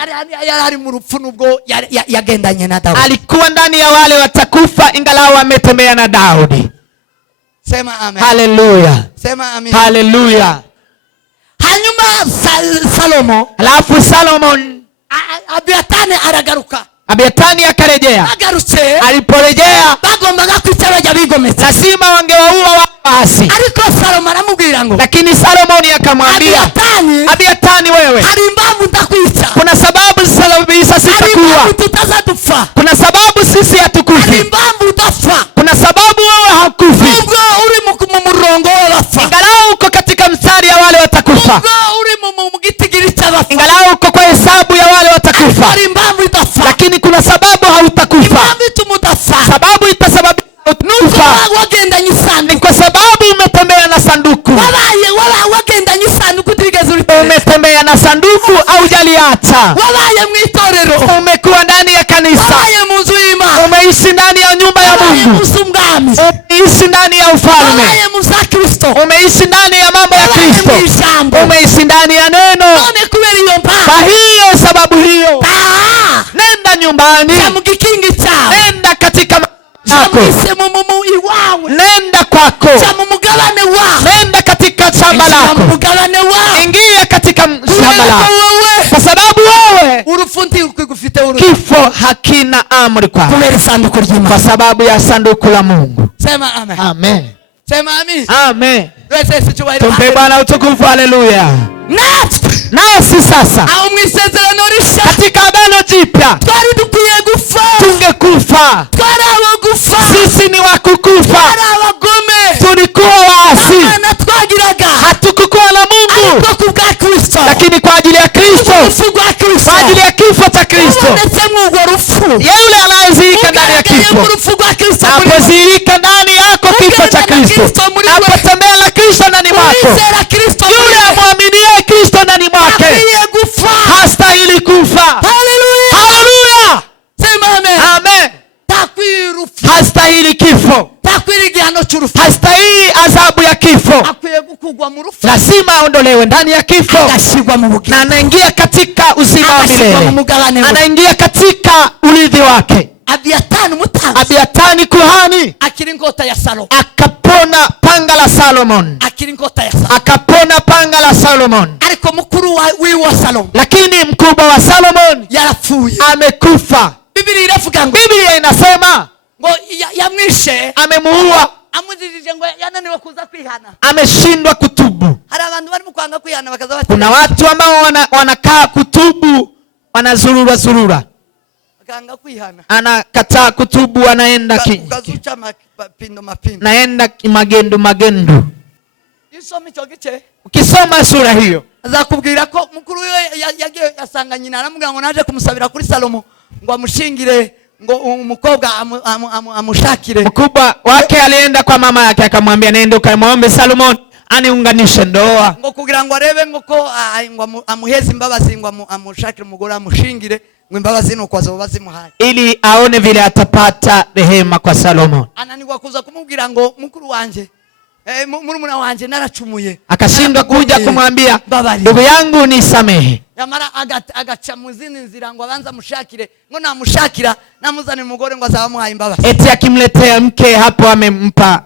alikuwa ndani ya wale watakufa ingalau wametembea na Daudi. Sema amen. Haleluya. Sema amen. Haleluya. Hanyuma Salomo, alafu Solomon Abiatari aragaruka. Abiatari akarejea. Aliporejea lazima wangewaua waasi. Lakini Solomoni akamwambia Abiatari, wewe kuna sababu sisi tutakuwa. Kuna sababu sisi hatukufi. Kuna sababu wewe hakufi. Ingalau uko katika mstari ya wale watakufa. Ingalau uko kwa hesabu ya wale watakufa. Lakini kuna sababu hautakufa. Sababu itasababisha kufa ni kwa sababu umetembea na sanduku. Umetembea na sanduku au jaliacha. Umekuwa ndani ya kanisa. Umeishi ndani ya nyumba ya Mungu. Umeishi ndani ya ufalme. Umeishi ndani ya mambo ya Kristo. Umeishi ndani ya neno. Kwa hiyo sababu hiyo, nenda nyumbani. Nenda katika yako. Nenda kwako. Nenda katika shamba lako. Ingia katika shamba lako. Kwa sababu wewe kifo hakina amri kwako. Kwa sababu ya sanduku la Mungu. Sema amen. Amen. Sema amen. Amen. Tumpe Bwana utukufu. Haleluya. Nasi sasa katika Agano Jipya tungekufa. Sisi ni wakukufa. Tulikuwa waasi. Hatukukuwa na Mungu. Lakini kwa ajili ya Kristo, kwa ajili ya kifo cha Kristo, yule anayezika ndani ya kifo, apozika ndani yako kifo cha Kristo, apotembea na Kristo ndani mwako, yule amwaminie Kristo ndani mwake hastahili kufa. Haleluya. Sema amen. Amen. Hastahili kifo. Hastahili adhabu ya kifo. Lazima aondolewe ndani ya kifo na anaingia katika uzima wa milele. Anaingia katika urithi wake. Abiatari kuhani akapona panga la Solomon. Akapona panga la Solomon. Lakini mkubwa wa Solomon amekufa. Biblia inasema amemuua. Ameshindwa kutubu. Kuna watu ambao wanakaa kutubu, wanazurura. Anakataa kutubu, anaenda naenda magendo. Ukisoma sura hiyo azakubwira ko mukuru yagiye yasanga nyina aramubwira ngo naje kumusabira kuri Salomo ngo amushingire ngo umukobwa amushakire. Mkubwa wake alienda kwa mama yake akamwambia nenda ukamwombe Solomon aniunganishe ndoa, ngo kugira ngo arebe ngo ko ngo amuheze imbabazi ngo amushakire umugore amushingire ngo imbabazi nuko azobazimuhaye, ili aone vile atapata rehema kwa Solomon. Ananigwa kuza kumubwira ngo mukuru wanje murumuna wanje naracumuye. Akashindwa kuja kumwambia ndugu yangu nisamehe. Yamara agacha muzini nzira ngo abanza mushakire ngo namushakira namuzane umugore ngo azabamuhaye imbabazi. Eti akimletea mke hapo amempa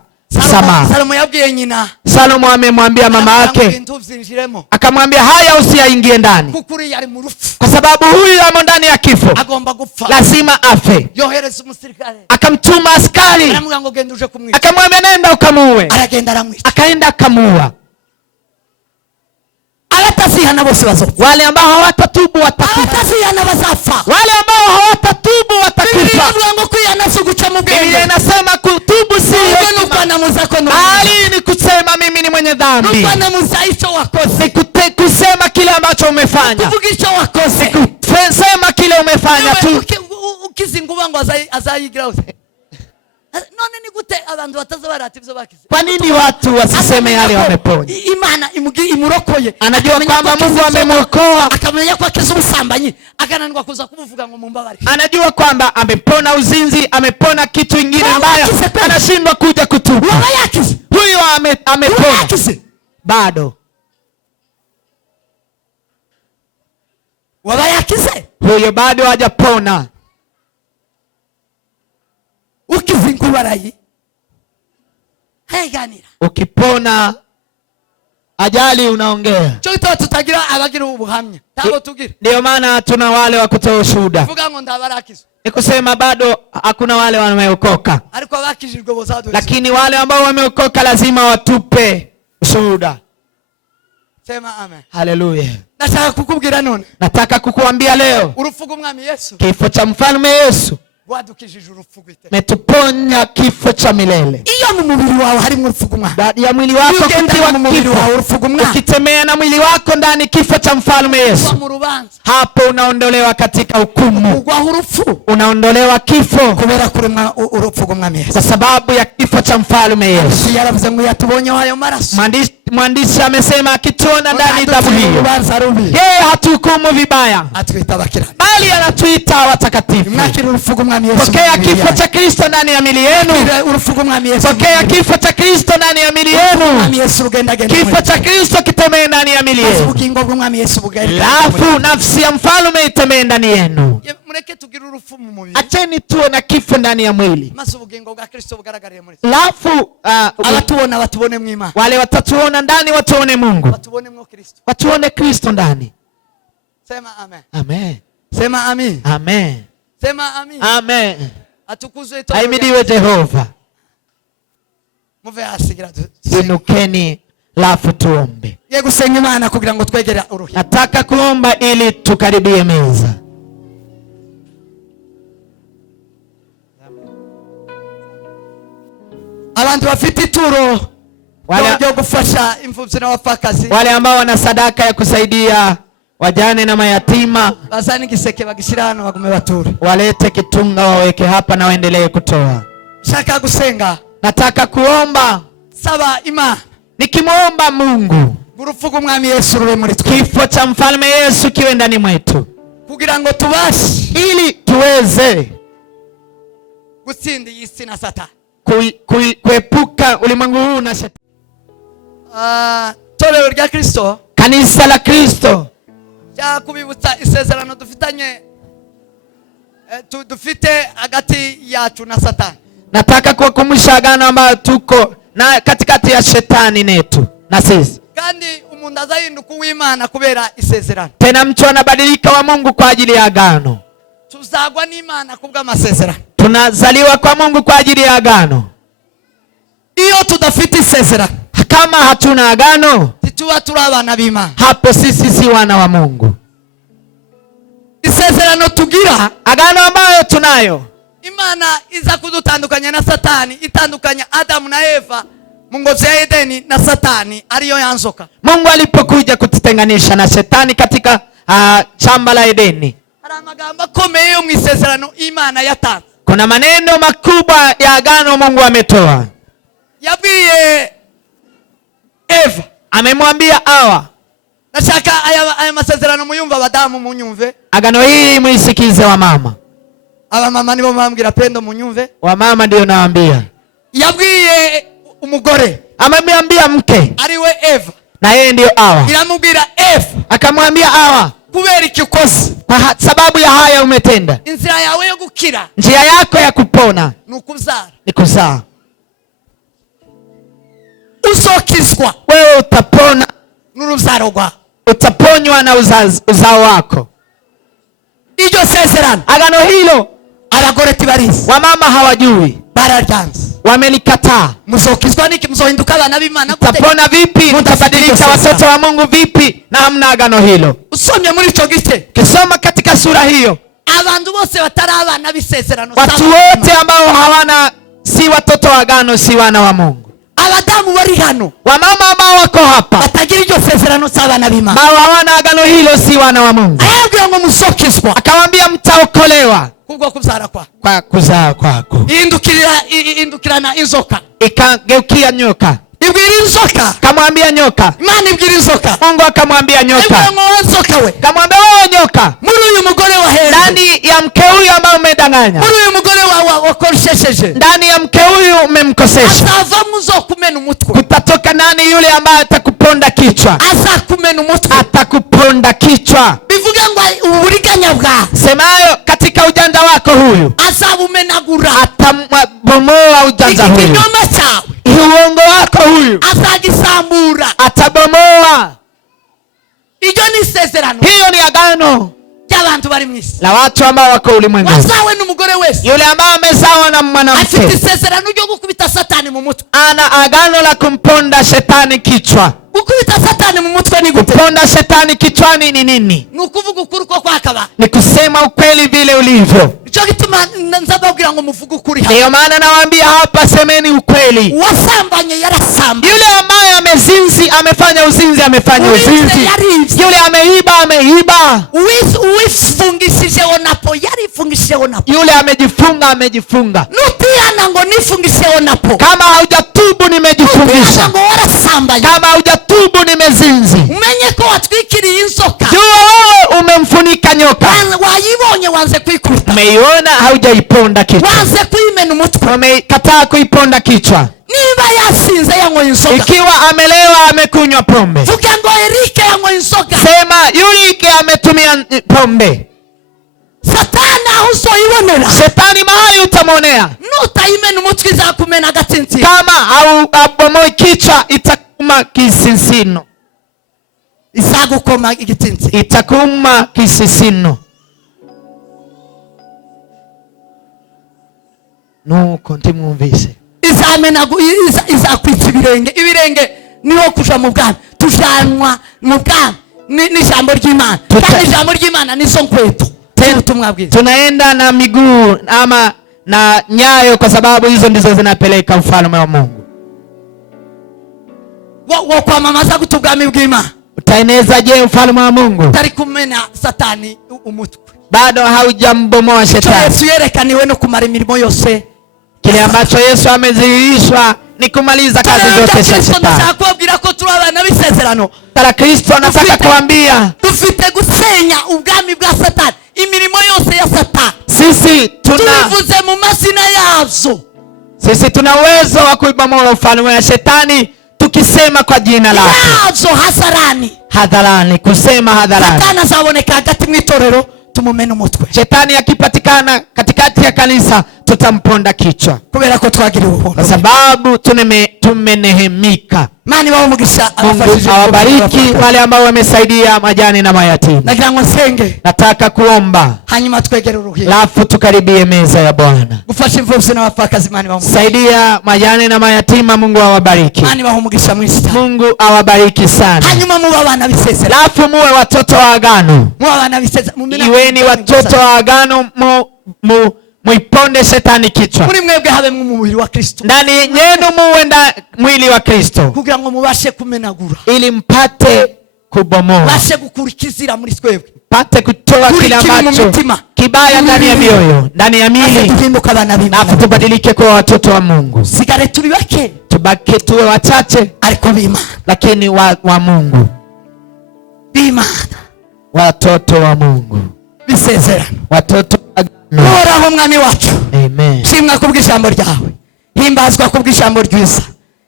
samaha. Salomo yabwiye nyina. Salomo amemwambia mama yake. Akamwambia haya usiyaingie ndani. Kukuri yari mu rupfu. Kwa sababu huyu amo ndani ya kifo. Agomba gupfa. Lazima afe. Yohereza umusirikare. Akamtuma askari. Aramubwira ngo genda uje kumwica. Akamwambia nenda ukamuue. Aragenda aramwica. Akaenda akamuua. abatazihana bose bazopfa, wale ambao hawatatubu watakufa, abatazihana bazapfa, wale ambao hawatatubu watakufa. Biblia ngo kwihana si guca mu bwenge. Biblia inasema kutubu si bali ni kusema mimi ni mwenye dhambi, kusema kile ambacho umefanya, kusema kile umefanya tu. Ukizinguba ngo azayigira use. None ni gute abantu batazabarata ivyo bakize? Kwa nini watu wasiseme yale wameponya? Imana imurokoye, anajua kwamba Mungu amemwokoa, akamenya ko akiza ubusambanyi, akananirwa kuza kuvuga ngo mumbabare. Anajua kwamba amepona uzinzi, amepona kitu kingine mbaya, anashindwa kuja kutubu. Huyo amepona bado. Wabayakize huyo bado hajapona. Ukizingubarayi haiganira, ukipona ajali unaongea. Cyo tutagira abagira ubuhamya tabo tugira. Ndio maana tuna wale wa kutoa ushuhuda. Vuga ngo ndabarakiza. Ni kusema bado hakuna wale wameokoka. Ariko abakijijwe bozado. Lakini wale ambao wameokoka lazima watupe ushuhuda. Sema amen. Haleluya. Nataka kukubwira none. Nataka kukuambia leo. Urufugu mwami Yesu. Kifo cha mfalme Yesu. Wadukijije urufugu ite. Metuponya kifo cha milele. Iyo mu mubiri wawe harimo urufugu mwami. Ndani ya mwili wako kutiwa kifo. Ukitemea na mwili wako ndani kifo cha mfalme Yesu. Hapo unaondolewa katika hukumu. Unaondolewa kifo. Kubera kurema urufugu mwami Yesu. Kwa sababu ya kifo cha mfalme Yesu. Yaravuze ngo yatubonye hayo maraso. Mwandishi amesema akituona ndani damu hiyo, yeye hatuhukumu vibaya, bali anatuita watakatifu. Pokea kifo cha Kristo ndani ya miili yenu. Pokea kifo cha Kristo ndani ya miili yenu. Kifo cha Kristo kitemee ndani ya miili yenu. Alafu nafsi ya mfalme itemee ndani yenu. Acheni tuwe na kifo ndani ya mwili. Alafu wale watatuona ndani watuone Mungu. Watuone Kristo ndani. Sema amen. Amen. Sema amen. Amen. Sema amen. Amen. Atukuzwe ahimidiwe Jehova. Muve asigira inukeni lafu tuombe. Ye gusenga Imana kugira ngo twegere uruhi. Nataka kuomba ili tukaribie meza. Abantu bafite ituro wale gufasha imfubyi n'abapfakazi, wale ambao wana sadaka ya kusaidia wajane na mayatima, bazani giseke bagishira hano bagume batura, walete kitunga waweke hapa na waendelee kutoa. Shaka gusenga, nataka kuomba saba Imana, nikimwomba Mungu urufugu mwami Yesu rube muri twe, kifo cha mfalme Yesu kiwe ndani mwetu, kugira ngo tubashi, ili tuweze gutsinda isi na Satani, kuepuka ulimwengu huu na Shetani. Torero rya Kristo, kanisa la Kristo, ya kubibutsa isezerano dufitanye dufite hagati yacu na Satani. Nataka kuwakumbusha agano ambayo tuko na katikati ya Shetani netu na sisi. Kandi umuntu azahinduka uw'Imana kubera isezerano. Tena mtu anabadilika wa Mungu kwa ajili ya agano. Tuzagwa n'Imana kubw'amasezerano. Tunazaliwa kwa Mungu kwa ajili ya agano. Iyo tudafite isezerano, kama hatuna agano, tituwa turi abana b'Imana, hapo sisi si wana wa Mungu. Isezerano tugira, agano ambayo tunayo, Imana iza kudutandukanya na Satani, itandukanya Adamu na Eva mu ngozi ya Edeni na Satani ariyo yanzoka. Mungu alipokuja kututenganisha na Shetani katika shamba la Edeni, hari amagambo akomeye yo mu isezerano Imana yatanze. Kuna maneno makubwa ya agano Mungu ametoa. Yabwiye Eva, amemwambia Hawa. Nashaka aya masezerano muyumva abadamu munyumve. Agano hili muisikize wa mama. Aba mama nibo bambwira pendo munyumve. Wa mama ndio naambia. Yabwiye umugore, amemwambia mke ariwe Eva, na yeye ndio Hawa. Iramubwira Eva, akamwambia Hawa, kubera ikikozi, kwa sababu ya haya umetenda, inzira yawe yo gukira, njia yako ya kupona ni kuzaa. Usokizwa, wewe utapona n'urubyaro rwawe, utaponywa na uzao wako. Iryo sezerano, agano hilo abagore tibarizi, wamama hawajui, bararyanze. wamelikataa. Muzokizwa niki? Muzohinduka abana b'Imana gute? Mtapona vipi? Mtabadilika watoto wa Mungu vipi na hamna agano hilo? Usomye muri ico gice, kisoma katika sura hiyo, abantu bose batari abana b'isezerano, watu wote ambao hawana, si watoto wa agano, si wana wa Mungu. Abadamu bari hano, wamama ambao wako hapa, batagira iryo sezerano s'abana b'Imana, ambao hawana agano hilo, si wana wa Mungu. Ayabwira ngo muzokizwa, akawaambia mtaokolewa kubwo kuzara kwa kuzaa kwako. Indukirana inzoka, ikageukia nyoka, ibwira inzoka, kamwambia nyoka, Imana ibwira inzoka, Mungu akamwambia nyoka, kamwambia wewe nyoka, muri uyu mugore wa heri, ndani ya mke huyu ambaye umedanganya, muri uyu mugore wa koshesheje, ndani ya mke huyu umemkosesha, azavamo uzokumena umutwe, kutatoka nani yule ambaye atakuponda kichwa, azakumena umutwe, atakuponda kichwa. bivuga ngo uburiganya bwa, semayo katika ujanja wako huyu azabumenagura, atabomoa ujanja huyu, ikinyoma cyawe, uongo wako huyu azagisambura, atabomoa. Iryo ni isezerano, hiyo ni agano ry'abantu bari mwisi, la watu ambao wako ulimwenguni. wazawe n'umugore wese, yule ambaye amezawa na mwanamke, afite isezerano ryo gukubita Satani mu mutwe, ana agano la kumponda shetani kichwa. gukubita Satani mu mutwe ni gute? Kuponda shetani kichwani ni nini? Ni ukuvuga ukuri ko kwakaba, ni kusema ukweli vile ulivyo. Ico gituma nzababwira ngo muvuge ukuri. Ndio maana nawaambia hapa, semeni ukweli. Wasambanye yarasamba, yule ambaye amezinzi amefanya uzinzi, amefanya uzinzi. Yule ameiba ameiba. Uwifungishije onapo, yarifungishije onapo. Yule amejifunga amejifunga. Nutiana ngo nifungishije onapo, kama haujatubu nimejifungisha. Kama haujatubu nimezinzi. Umenye ko watwikiriye inzoka, jua wewe umemfunika nyoka. Wayibonye wanze kwikuta, umeiona haujaiponda kichwa, wanze kuimena umutwe, umekataa kuiponda kichwa. Niba yasinze yango inzoka, ikiwa amelewa amekunywa pombe, vuga ngo Erike yango inzoka, sema Yurike ametumia pombe. Satani usoibonera, shetani mahali utamwonea. Nutaimena umutwe izakumena agatsinzi, kama abomoi kichwa itakuma kisinsino, izagukoma igitsinzi, itakuma kisisino. nuko ntimwumvise, izakwitsa ibirenge niho kuja mu bwami, tujanwa mu bwami n'ijambo ry'Imana, kandi ijambo ry'Imana nizo nkweto z'ubutumwa bwiza. Tunaenda na miguu ama na nyayo, kwa sababu hizo ndizo zinapeleka ufalme wa Mungu. Wo kwamamaza gute ubwami bw'Imana? Utaeneza je ufalme wa Mungu? Tari kumena Satani umutwe, bado haujambomoa shetani. Yesu yerekaniwe no kumara imirimo yose. Kile ambacho Yesu amedhihirishwa ni kumaliza kazi zote za shetani. Nataka kuambia ko turi abana b'isezerano. Tara Kristo anataka kuambia dufite gusenya ubwami bwa Satani, imirimo yose ya Satani. Sisi tubivuze mu mazina yazo. Sisi tuna uwezo wa kuibomoa ufalme wa shetani tukisema kwa jina lake. Yazo hadharani, kusema hadharani. Satani azaboneka hagati mu itorero, tumumena umutwe. Shetani akipatikana katikati ya kanisa, tutamponda kichwa, kubera ko twagiriwe ubuntu, kwa sababu tumenehemika. Mani wao mugisha awabariki wale ambao wamesaidia majani na mayatima. Nagira ngo nsenge, nataka kuomba, hanyuma twegere uruhira, lafu tukaribie meza ya Bwana. Gufasha imfubyi na wapfakazi, Mani wao saidia majani na mayatima. Mungu awabariki, Mani wao mugisha mwisi, Mungu awabariki sana. Hanyuma muwe abana b'isezerano, lafu muwe watoto wa agano, muwe abana b'isezerano, iweni watoto wa agano. Muiponde shetani kichwa. Muri mwebwe habe mw'umubiri wa Kristo, ndani yenu muwe mwili wa Kristo, kugira ngo mubashe kumenagura, ili mpate kubomoa, bashe gukurikizira muri twebwe, pate kutoa kile ambacho kibaya ndani ya mioyo, ndani ya mili, na tubadilike kwa watoto wa Mungu. Sigare turi bake, tubake tuwe wachache, ariko b'Imana, lakini wa Mungu, b'Imana, watoto wa Mungu, bisezerano, watoto Uhoraho mwami wacu, amen. Shimwa kubw'ijambo ryawe, himbazwa kubw'ijambo ryiza,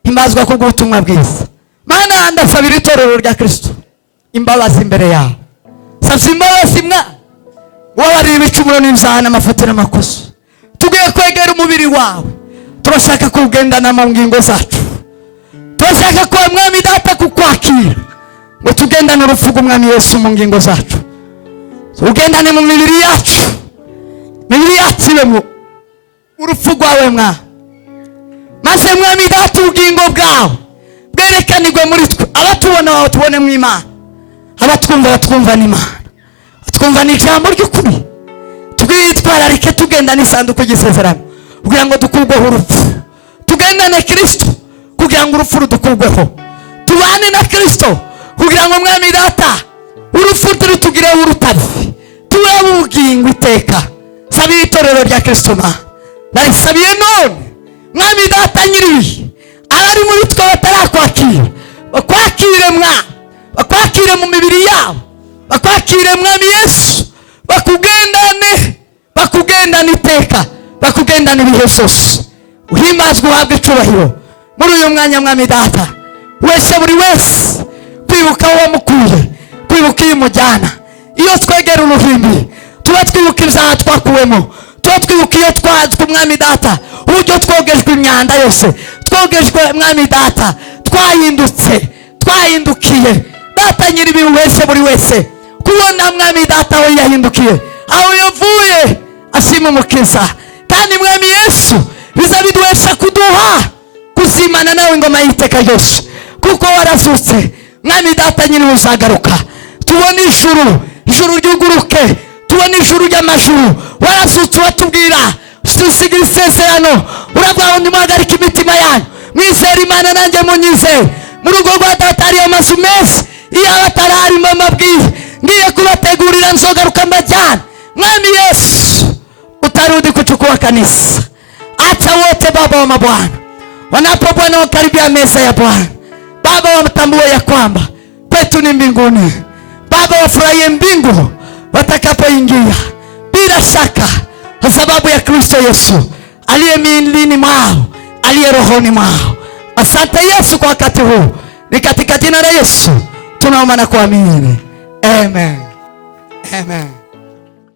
himbazwa kubw'ubutumwa bwiza. Mana, ndasabira itorero rya Kristo imbabazi imbere yawe. Savye imbabazi mwa wabarira ibicumuro n'ibyaha n'amafuti n'amakosa. Tugiye kwegera umubiri wawe, turashaka kugendana mu ngingo zacu, turashaka ko mwami data kukwakira, ngo tugendane urupfu rw'umwami Yesu mu ngingo zacu, tugendane mu mibiri yacu, mibiri yacu ibemo urupfu rwawe mwa, maze mwami data ubugingo bwawe bwerekanirwe muri twe, abatubona batubone mu Imana, abatwumva batwumva n'Imana, batwumva n'ijambo ry'ukuri. Twitwararike tugenda n'isanduku y'isezerano kugira ngo dukurweho urupfu, tugendane Kristo kugira ngo urupfu rudukurweho, tubane na Kristo kugira ngo mwami data urupfu turutugireho urutavi, tube ubugingo iteka. Sabiye itorero rya Kristo Mana, narisabiye none mwami data nyiribihe, abari muri twe batarakwakira bakwakire mwami, bakwakire mu mibiri yabo, bakwakire mwami Yesu, bakugendane iteka, bakugendane ibihe byose. Uhimbazwe uhabwe icubahiro muri uyu mwanya mwami data. Wese buri wese kwibuka uwo wamukuye, kwibuka iyo umujyana. Iyo twegera uruhimbi tuba twibuka ibyaha twakuwemo, tuba twibuka iyo twazwe mwami data, uburyo twogejwe imyanda yose, twogejwe mwami data, twahindukiye data nyiribihe. Wese buri wese kubona mwami data aho yahindukiye, aho yavuye ashima umukiza. Kandi mwami Yesu biza biduhesha kuduha kuzimana nawe ingoma y'iteka ryose, kuko warazutse mwami data nyiribihe. Uzagaruka tubone ijuru ryuguruke, tubone ijuru ry'amajuru. Warazutse watubwira dusigira isezerano, uravuga ngo nimuhagarike imitima yanyu, mwizere Imana nanjye munyizere. Mu rugo rwa data hariyo amazu meza, iyo abatararimo amabwire ngiye kubategurira, nzogaruka mbajyana. Mwami Yesu utarudi kuchukua kanisa, acha wote Baba wa mabwana wanapo Bwana wakaribia meza ya Bwana. Baba wamtambue ya kwamba kwetu ni mbinguni. Baba wafurahie mbingu watakapoingia bila shaka, kwa sababu ya Kristo Yesu aliye miilini mwao, aliye rohoni mwao. Asante Yesu kwa wakati huu, ni katika jina la Yesu tunaomba na kuamini. Amen. Amen.